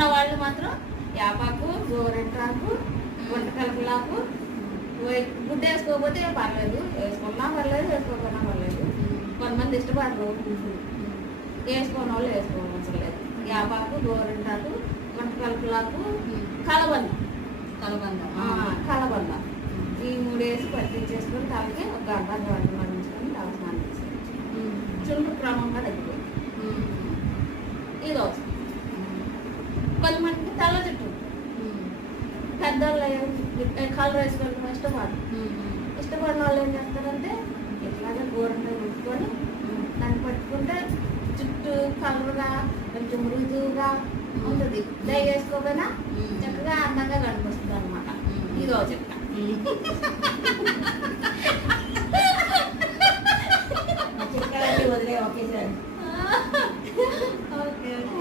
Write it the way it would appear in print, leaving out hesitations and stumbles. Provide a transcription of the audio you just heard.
ఉన్న వాళ్ళు మాత్రం యాపాకు, గోరెంటాకు, వంట కలుపులాకు, గుడ్డ వేసుకోకపోతే పర్లేదు, వేసుకున్నా పర్లేదు, వేసుకోకపోయినా పర్లేదు. కొంతమంది ఇష్టపడరు, వేసుకోని వాళ్ళు వేసుకోవడం లేదు. యాపాకు, గోరెంటాకు, వంట కలుపులాకు, కలబంద కలబంద ఈ 3 వేసి పట్టించేసుకొని తలకి ఒక గంట మరించుకొని తల స్నానం చేసుకోవచ్చు. చుండ్రు క్రమంగా తగ్గిపోయింది. ఇది అవసరం. కొంతమందికి తెల్ల చుట్టూ పెద్దవాళ్ళు కలర్ వేసుకోవడం ఇష్టపడిన వాళ్ళు ఏం చేస్తారంటే ఇట్లాగే గోరంగా ముట్టుకొని దాన్ని పట్టుకుంటే చుట్టూ కలర్గా కొంచెం మృదువుగా ఉంటుంది. డై వేసుకోకపోయినా చక్కగా అందంగా కనిపిస్తుంది అనమాట. ఇదో చెక్క చెక్కలన్నీ వదిలే ఒకేసారి